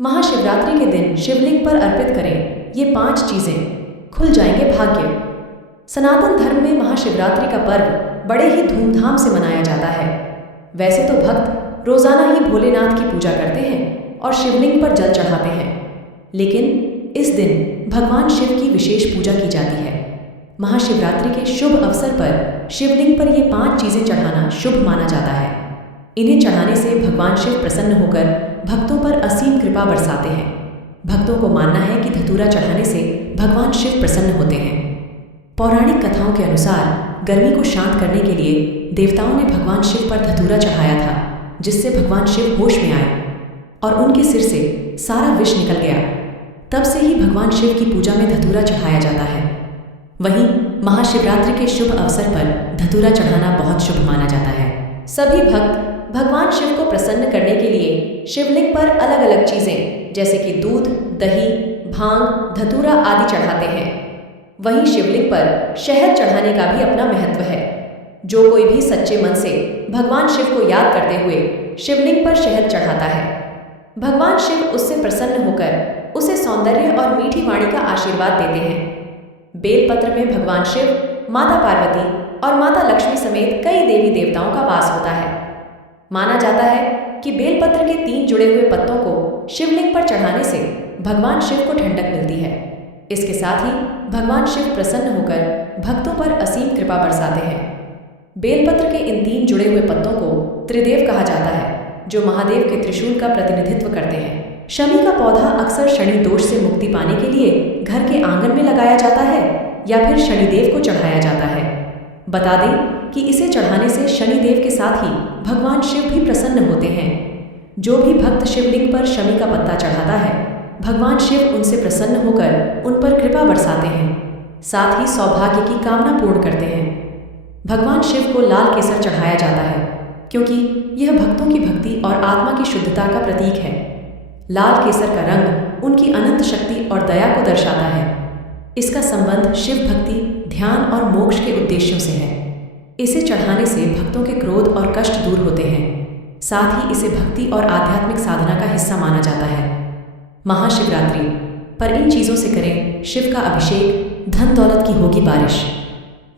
महाशिवरात्रि के दिन शिवलिंग पर अर्पित करें ये 5 चीजें, खुल जाएंगे भाग्य। सनातन धर्म में महाशिवरात्रि का पर्व बड़े ही धूमधाम से मनाया जाता है। वैसे तो भक्त रोजाना ही भोलेनाथ की पूजा करते हैं और शिवलिंग पर जल चढ़ाते हैं, लेकिन इस दिन भगवान शिव की विशेष पूजा की जाती है। महाशिवरात्रि के शुभ अवसर पर शिवलिंग पर ये 5 चीजें चढ़ाना शुभ माना जाता है। इन्हें चढ़ाने से भगवान शिव प्रसन्न होकर भक्तों पर असीम कृपा बरसाते हैं। भक्तों को मानना है कि धतूरा चढ़ाने से भगवान शिव प्रसन्न होते हैं। पौराणिक कथाओं के अनुसार गर्मी को शांत करने के लिए देवताओं ने भगवान शिव पर धतूरा चढ़ाया था, जिससे भगवान शिव होश में आए और उनके सिर से सारा विष निकल गया। तब से ही भगवान शिव की पूजा में धतूरा चढ़ाया जाता है। वहीं महाशिवरात्रि के शुभ अवसर पर धतूरा चढ़ाना बहुत शुभ माना जाता है। सभी भक्त भगवान शिव को प्रसन्न करने के लिए शिवलिंग पर अलग अलग चीजें जैसे कि दूध, दही, भांग, धतूरा आदि चढ़ाते हैं। वहीं शिवलिंग पर शहद चढ़ाने का भी अपना महत्व है। जो कोई भी सच्चे मन से भगवान शिव को याद करते हुए शिवलिंग पर शहद चढ़ाता है, भगवान शिव उससे प्रसन्न होकर उसे सौंदर्य और मीठी वाणी का आशीर्वाद देते हैं। बेलपत्र में भगवान शिव, माता पार्वती और माता लक्ष्मी समेत कई देवी देवताओं का वास होता है। माना जाता है कि बेलपत्र के 3 जुड़े हुए पत्तों को शिवलिंग पर चढ़ाने से भगवान शिव को ठंडक मिलती है। इसके साथ ही भगवान शिव प्रसन्न होकर भक्तों पर असीम कृपा बरसाते हैं। बेलपत्र के इन 3 जुड़े हुए पत्तों को त्रिदेव कहा जाता है, जो महादेव के त्रिशूल का प्रतिनिधित्व करते हैं। शमी का पौधा अक्सर शनि दोष से मुक्ति पाने के लिए घर के आंगन में लगाया जाता है या फिर शनिदेव को चढ़ाया जाता है। बता दें कि इसे चढ़ाने से शनिदेव के साथ ही भगवान शिव भी प्रसन्न होते हैं। जो भी भक्त शिवलिंग पर शमी का पत्ता चढ़ाता है, भगवान शिव उनसे प्रसन्न होकर उन पर कृपा बरसाते हैं, साथ ही सौभाग्य की कामना पूर्ण करते हैं। भगवान शिव को लाल केसर चढ़ाया जाता है, क्योंकि यह भक्तों की भक्ति और आत्मा की शुद्धता का प्रतीक है। लाल केसर का रंग उनकी अनंत शक्ति और दया को दर्शाता है। इसका संबंध शिव भक्ति, ध्यान और मोक्ष के उद्देश्यों से है। इसे चढ़ाने से भक्तों के क्रोध और कष्ट दूर होते हैं। साथ ही इसे भक्ति और आध्यात्मिक साधना का हिस्सा माना जाता है। महाशिवरात्रि पर इन चीज़ों से करें शिव का अभिषेक, धन दौलत की होगी बारिश।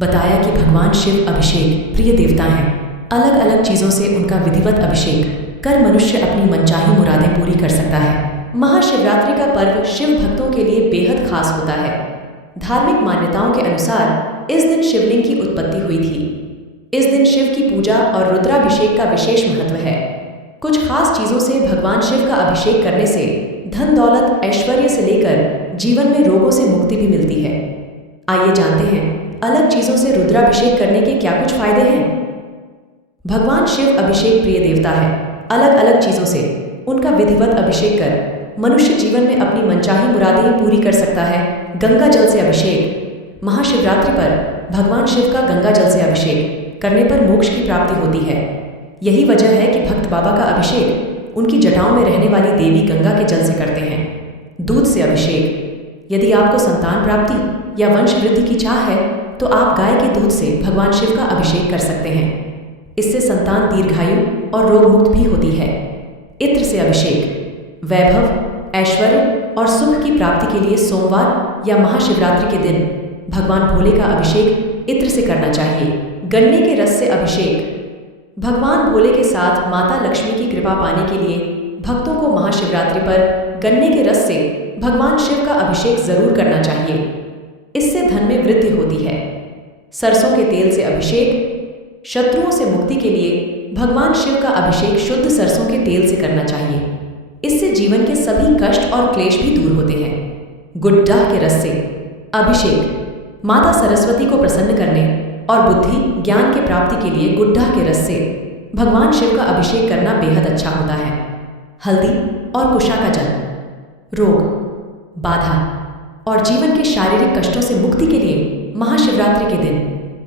बताया कि भगवान शिव अभिषेक प्रिय देवता हैं। अलग अलग चीज़ों से उनका विधिवत अभिषेक कर मनुष्य अपनी मनचाही मुरादें पूरी कर सकता है। महाशिवरात्रि का पर्व शिव भक्तों के लिए बेहद खास होता है। धार्मिक मान्यताओं के अनुसार इस दिन शिवलिंग की उत्पत्ति हुई थी। इस दिन शिव की पूजा और रुद्राभिषेक का विशेष महत्व है। कुछ खास चीजों से भगवान शिव का अभिषेक करने से धन दौलत, ऐश्वर्य से लेकर जीवन में रोगों से मुक्ति भी मिलती है। आइए जानते हैं अलग चीजों से रुद्राभिषेक करने के क्या कुछ फायदे हैं। भगवान शिव अभिषेक प्रिय देवता है। अलग अलग चीजों से उनका विधिवत अभिषेक कर मनुष्य जीवन में अपनी मनचाही मुरादें पूरी कर सकता है। गंगा जल से अभिषेक। महाशिवरात्रि पर भगवान शिव का गंगा जल से अभिषेक करने पर मोक्ष की प्राप्ति होती है। यही वजह है कि भक्त बाबा का अभिषेक उनकी जटाओं में रहने वाली देवी गंगा के जल से करते हैं। दूध से अभिषेक। यदि आपको संतान प्राप्ति या वंश वृद्धि की चाह है तो आप गाय के दूध से भगवान शिव का अभिषेक कर सकते हैं। इससे संतान दीर्घायु और रोग मुक्त भी होती है। इत्र से अभिषेक। वैभव, ऐश्वर्य और सुख की प्राप्ति के लिए सोमवार या महाशिवरात्रि के दिन भगवान भोले का अभिषेक इत्र से करना चाहिए। गन्ने के रस से अभिषेक। भगवान भोले के साथ माता लक्ष्मी की कृपा पाने के लिए भक्तों को महाशिवरात्रि पर गन्ने के रस से भगवान शिव का अभिषेक जरूर करना चाहिए। इससे धन में वृद्धि होती है। सरसों के तेल से अभिषेक। शत्रुओं से मुक्ति के लिए भगवान शिव का अभिषेक शुद्ध सरसों के तेल से करना चाहिए। इससे जीवन के सभी कष्ट और क्लेश भी दूर होते हैं। गुड्डाह के रस से अभिषेक। माता सरस्वती को प्रसन्न करने और बुद्धि ज्ञान के प्राप्ति के लिए गुड्डाह के रस से भगवान शिव का अभिषेक करना बेहद अच्छा होता है। हल्दी और कुशा का जल। रोग, बाधा और जीवन के शारीरिक कष्टों से मुक्ति के लिए महाशिवरात्रि के दिन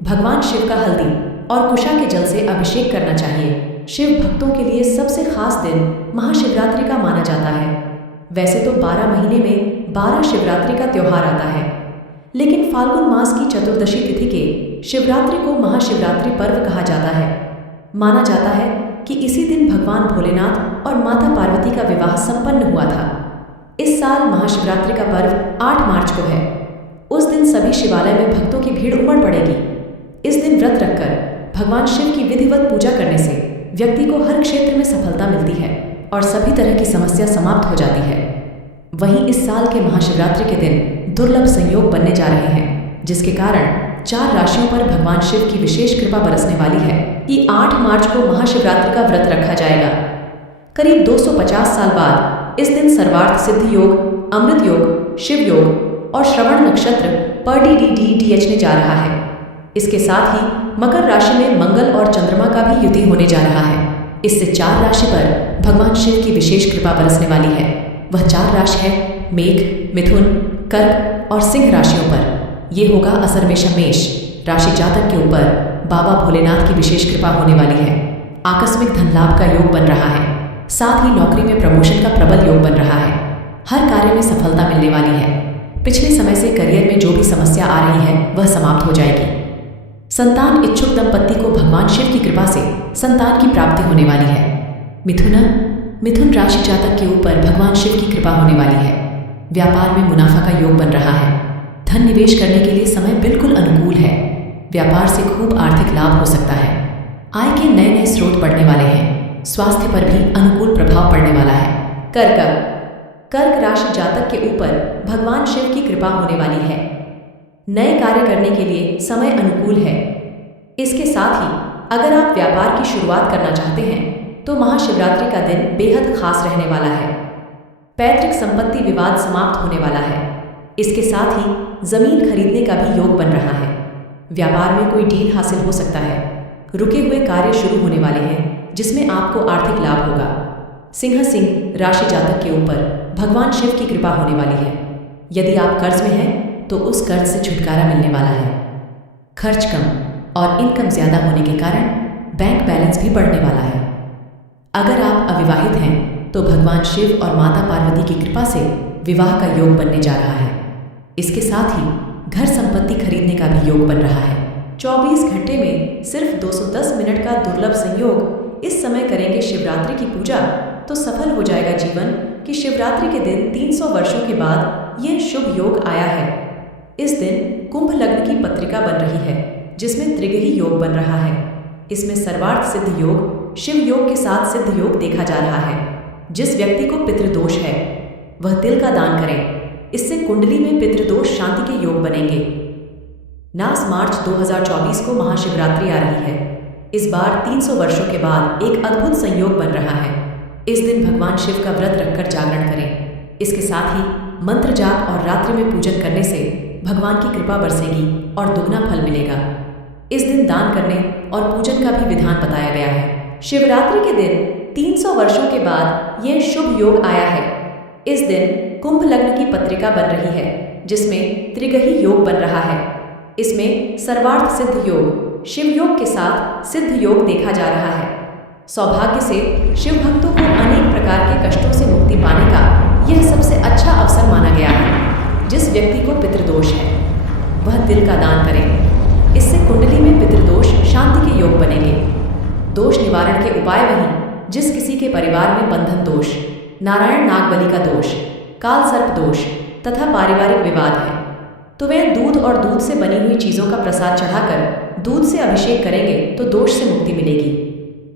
भगवान शिव का हल्दी और कुशा के जल से अभिषेक करना चाहिए। शिव भक्तों के लिए सबसे खास दिन महाशिवरात्रि का माना जाता है। वैसे तो 12 महीने में 12 शिवरात्रि का त्योहार आता है, लेकिन फाल्गुन मास की चतुर्दशी तिथि के शिवरात्रि को महाशिवरात्रि पर्व कहा जाता है। माना जाता है कि इसी दिन भगवान भोलेनाथ और माता पार्वती का विवाह संपन्न हुआ था। साल महाशिवरात्रि का पर्व 8 मार्च को है। उस दिन सभी शिवालय में भक्तों की भीड़ उमड़ पड़ेगी। इस दिन व्रत रखकर भगवान शिव की विधिवत पूजा करने से व्यक्ति को हर क्षेत्र में सफलता मिलती है और सभी तरह की समस्या समाप्त हो जाती है। वहीं इस साल के महाशिवरात्रि के दिन दुर्लभ संयोग बनने जा रहे हैं, जिसके कारण 4 राशियों पर भगवान शिव की विशेष कृपा बरसने वाली है कि 8 मार्च को महाशिवरात्रि का व्रत रखा जाएगा। करीब 250 साल बाद इस दिन सर्वार्थ सिद्धि योग, अमृत योग, शिव योग और श्रवण नक्षत्र परDDDTH जा रहा है। इसके साथ ही मकर राशि में मंगल और चंद्रमा का भी युति होने जा रहा है। इससे 4 राशि पर भगवान शिव की विशेष कृपा बरसने वाली है। वह 4 राशि है मेघ, मिथुन, कर्क और सिंह राशियों पर। ये होगा असर मेष राशि जातक के ऊपर बाबा भोलेनाथ की विशेष कृपा होने वाली है। आकस्मिक धन लाभ का योग बन रहा है। साथ ही नौकरी में प्रमोशन का प्रबल योग बन रहा है। हर कार्य में सफलता मिलने वाली है। पिछले समय से करियर में जो भी समस्या आ रही है वह समाप्त हो जाएगी। संतान इच्छुक दंपत्ति को भगवान शिव की कृपा से संतान की प्राप्ति होने वाली है। मिथुन राशि जातक के ऊपर भगवान शिव की कृपा होने वाली है। व्यापार में मुनाफा का योग बन रहा है। धन निवेश करने के लिए समय बिल्कुल अनुकूल है। व्यापार से खूब आर्थिक लाभ हो सकता है। आय के नए स्रोत बढ़ने वाले हैं। स्वास्थ्य पर भी अनुकूल प्रभाव पड़ने वाला है। कर्क राशि जातक के ऊपर भगवान शिव की कृपा होने वाली है। नए कार्य करने के लिए समय अनुकूल है। इसके साथ ही अगर आप व्यापार की शुरुआत करना चाहते हैं तो महाशिवरात्रि का दिन बेहद खास रहने वाला है। पैतृक संपत्ति विवाद समाप्त होने वाला है। इसके साथ ही जमीन खरीदने का भी योग बन रहा है। व्यापार में कोई डील हासिल हो सकता है। रुके हुए कार्य शुरू होने वाले हैं, जिसमें आपको आर्थिक लाभ होगा। सिंह राशि जातक के ऊपर भगवान शिव की कृपा होने वाली है। यदि आप कर्ज में हैं तो उस कर्ज से छुटकारा मिलने वाला है। खर्च कम और इनकम ज्यादा होने के कारण बैंक बैलेंस भी बढ़ने वाला है। अगर आप अविवाहित हैं तो भगवान शिव और माता पार्वती की कृपा से विवाह का योग बनने जा रहा है। इसके साथ ही घर संपत्ति खरीदने का भी योग बन रहा है। 24 घंटे में सिर्फ 210 मिनट का दुर्लभ संयोग इस समय करेंगे शिवरात्रि की पूजा तो सफल हो जाएगा जीवन कि शिवरात्रि के दिन 300 वर्षों के बाद यह शुभ योग आया है। इस दिन कुंभ लग्न की पत्रिका बन रही है, जिसमें त्रिगही योग बन रहा है। इसमें सर्वार्थ सिद्ध योग, शिव योग के साथ सिद्ध योग देखा जा रहा है। जिस व्यक्ति को पितृदोष है वह तिल का दान करें। इससे कुंडली में पितृदोष शांति के योग बनेंगे। 9 मार्च 2024 को महाशिवरात्रि आ रही है। इस बार 300 वर्षों के बाद एक अद्भुत संयोग बन रहा है। इस दिन भगवान शिव का व्रत रखकर जागरण करें। इसके साथ ही मंत्र जाप और रात्रि में पूजन करने से भगवान की कृपा बरसेगी और दुगना फल मिलेगा। इस दिन दान करने और पूजन का भी विधान बताया गया है। शिवरात्रि के दिन 300 वर्षों के बाद यह शुभ योग आया है। इस दिन कुंभ लग्न की पत्रिका बन रही है, जिसमें त्रिगही योग बन रहा है। इसमें सर्वार्थ सिद्ध योग, शिव योग के साथ सिद्ध योग देखा जा रहा है। सौभाग्य से शिव भक्तों को अनेक प्रकार के कष्टों से मुक्ति पाने का यह सबसे अच्छा अवसर माना गया है। जिस व्यक्ति को पितृदोष है वह तिल का दान करें। इससे कुंडली में पितृदोष शांति के योग बनेंगे। दोष निवारण के उपाय वहीं जिस किसी के परिवार में बंधन दोष, नारायण नागबली का दोष, काल सर्प दोष तथा पारिवारिक विवाद है तो वे दूध और दूध से बनी हुई चीजों का प्रसाद चढ़ाकर दूध से अभिषेक करेंगे तो दोष से मुक्ति मिलेगी।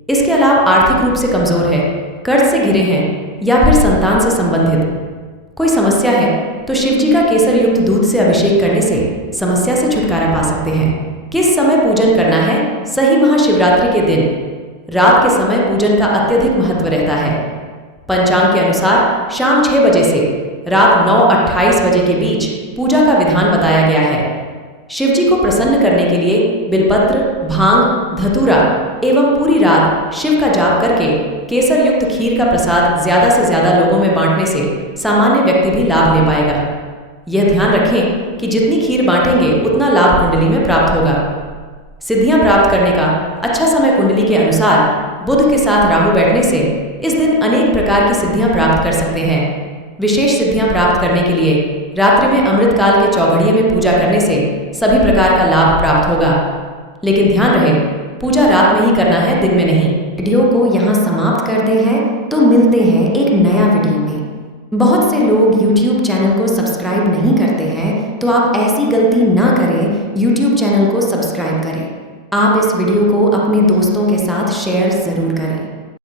इसके अलावा आर्थिक रूप से कमजोर है, कर्ज से घिरे हैं या फिर संतान से संबंधित कोई समस्या है तो शिवजी का केसर युक्त दूध से अभिषेक करने से समस्या से छुटकारा पा सकते हैं। किस समय पूजन करना है? सही महाशिवरात्रि के दिन रात के समय पूजन का अत्यधिक महत्व रहता है। पंचांग के अनुसार शाम 6 बजे से रात 9:28 बजे के बीच पूजा का विधान बताया गया है। शिवजी को प्रसन्न करने के लिए बिलपत्र, भांग, धतूरा एवं पूरी रात शिव का जाप करके केसर युक्त खीर का प्रसाद ज्यादा से ज्यादा लोगों में बांटने से सामान्य व्यक्ति भी लाभ ले पाएगा। यह ध्यान रखें कि जितनी खीर बांटेंगे उतना लाभ कुंडली में प्राप्त होगा। सिद्धियां प्राप्त करने का अच्छा समय कुंडली के अनुसार बुध के साथ राहु बैठने से इस दिन अनेक प्रकार की सिद्धियां प्राप्त कर सकते हैं। विशेष सिद्धियां प्राप्त करने के लिए रात्रि में अमृत काल के चौघड़िए में पूजा करने से सभी प्रकार का लाभ प्राप्त होगा। लेकिन ध्यान रहे, पूजा रात में ही करना है, दिन में नहीं। वीडियो को यहाँ समाप्त करते हैं तो मिलते हैं एक नया वीडियो में। बहुत से लोग YouTube चैनल को सब्सक्राइब नहीं करते हैं, तो आप ऐसी गलती ना करें, YouTube चैनल को सब्सक्राइब करें। आप इस वीडियो को अपने दोस्तों के साथ शेयर ज़रूर करें।